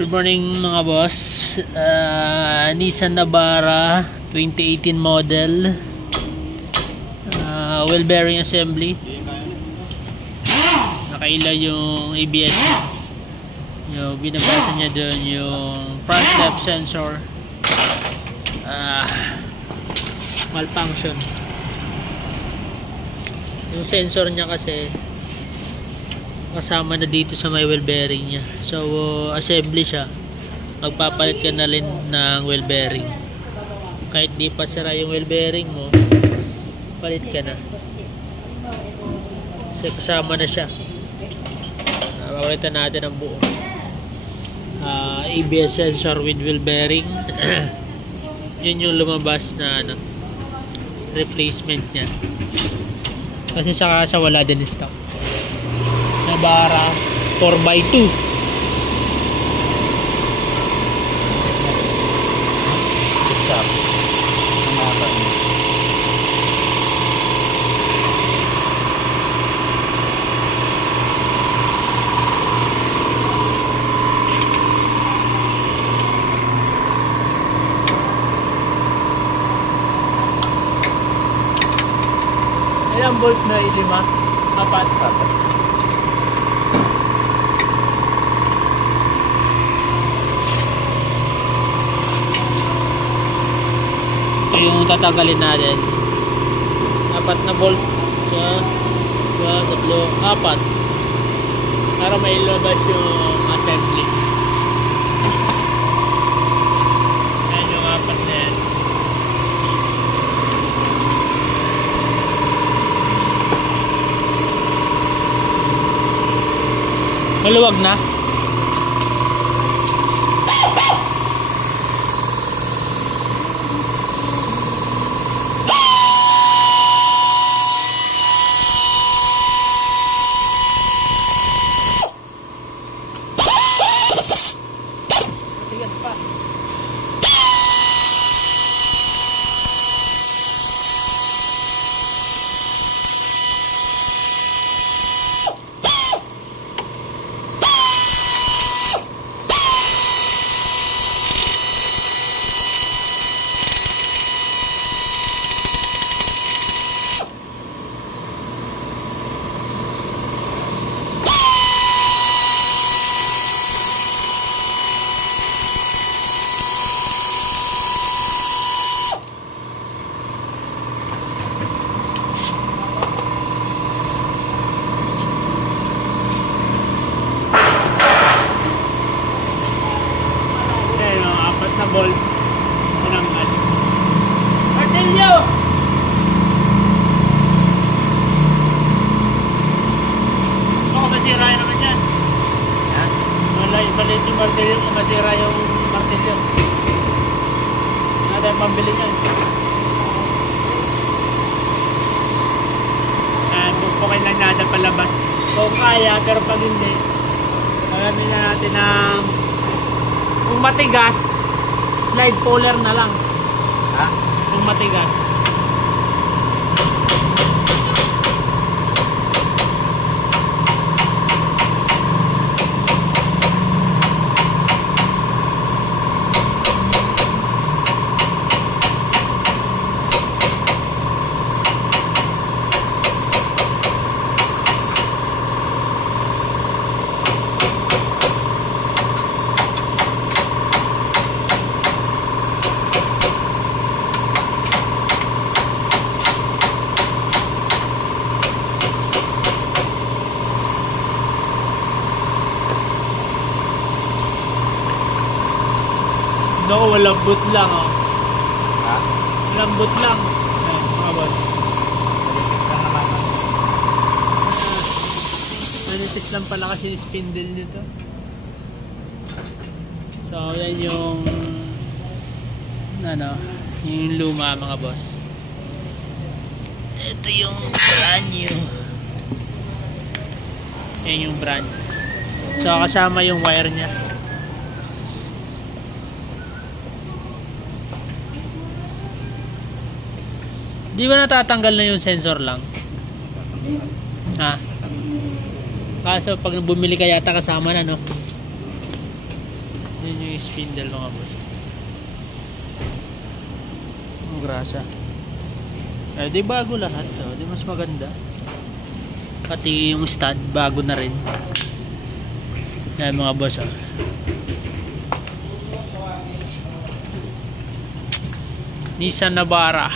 Good morning mga boss. Nissan Navara 2018 model, wheel bearing assembly. Nakailaw yung ABS niya. Yung binabasa niya doon yung front left sensor malfunction. Yung sensor niya kasi kasama na dito sa may wheel bearing niya. So assembly siya, magpapalit ka na rin ng wheel bearing. Kahit di pa sira yung wheel bearing mo, palit ka na kasi kasama na siya. Papalitan natin ang buo ABS sensor with wheel bearing. Yun yung lumabas na replacement niya kasi sa wala din stock. Navara 4x2. Ilang bolt na 5? Apat. Yung tatanggalin natin 4 na bolt siya, 4 para mailabas yung assembly. Ayan yung 4 na yan. Maluwag na. Bolt tinanggal. Martilyo! Baka masira naman yan. Maliit yung martilyo, masira yung martilyo. Hindi tayong pambili yan. Pupukin lang natin palabas kung kaya, pero pag hindi, alamin na natin ng kung matigas, slide puller na lang. Ha? Kung matigas. No, lambot lang oh. Ha? Lambot lang. Ayan, mga boss. Manipis lang pala kasi yung spindle nito. So, yan yung yung luma mga boss. Ito yung brand new. Yan yung brand. So, kasama yung wire nya. Di ba natatanggal na yung sensor lang? Ha? Kaso pag bumili ka yata kasama na, no? spindle mga boss. Ang grasa. Eh di bago lahat to, di mas maganda. Pati yung stud bago na rin. Yan mga boss oh. Nissan Navara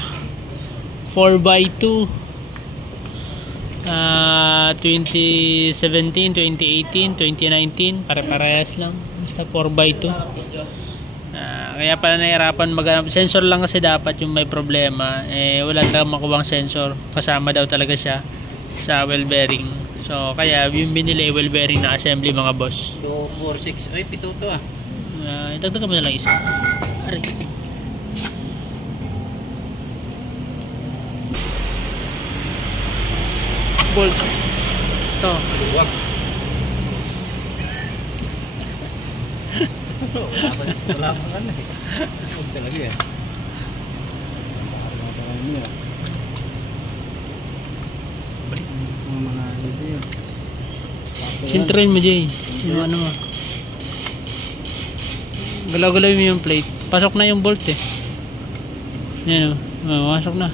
4x2 2017, 2018, 2019 pare-parehas lang, basta 4x2. Kaya pala nahirapan maghanap sensor lang kasi dapat yung may problema, eh wala talagang makuwang sensor, kasama daw talaga siya sa wheel bearing. So kaya yung binili wheel bearing na assembly mga boss. 246, ay pito to ah. Itagdagan mo na lang isa. Aray. Bolt. Ito. Luwag. Wala pa kan eh. Huwag talaga yan. Balik. Mga hindi yun. Sinturin mo Jay. Yung ano mo. Galaw-galaw mo yung plate. Pasok na yung bolt eh. Yan o. Masok na.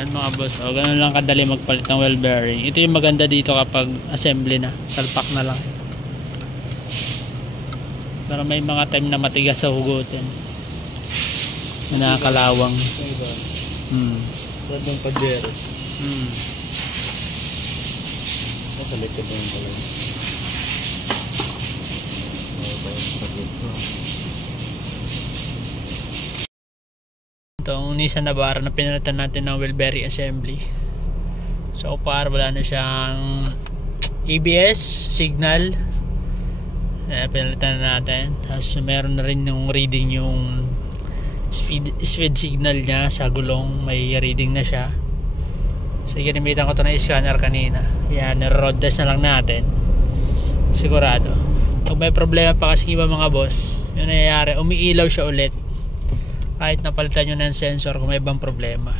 Yan mga boss, o ganun lang kadali magpalit ng wheel bearing. Ito yung maganda dito kapag assembly na, salpak na lang. Pero may mga time na matigas sa hugutin, na nakakalawang. Saan bang pajero? Kasalit ka pa yung pala. Itong Nissan Navara na pinalitan natin ng wheel bearing assembly. So far wala na siyang ABS signal, pinalitan na natin. Tapos meron na rin yung reading, yung speed signal niya sa gulong, may reading na siya. So ginamitan ko ito na scanner kanina. Yan, road test na lang natin sigurado. Pag may problema pa kasi iba mga boss, yung nangyayari, umiilaw siya ulit kahit napalitan nyo ng sensor kung may ibang problema.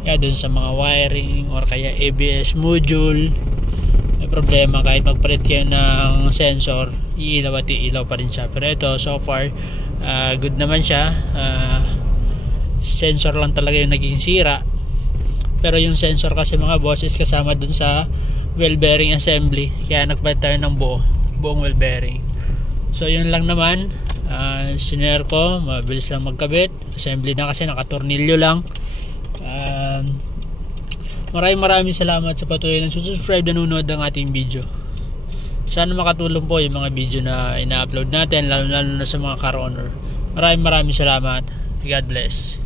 Kaya dun sa mga wiring or kaya ABS module, may problema kahit magpalit kayo ng sensor, iilaw at iilaw pa rin siya. Pero ito so far good naman siya. Sensor lang talaga yung naging sira, pero yung sensor kasi mga boss is kasama dun sa wheel bearing assembly, kaya nagpalit tayo ng buong wheel bearing. So yun lang naman. Sinare ko, mabilis lang magkabit, assembly na kasi nakatornilyo lang. Maraming salamat sa patuloy na subscribe na nanonood ng ating video. Sana makatulong po yung mga video na ina-upload natin, lalo na sa mga car owner. Maraming salamat. God bless.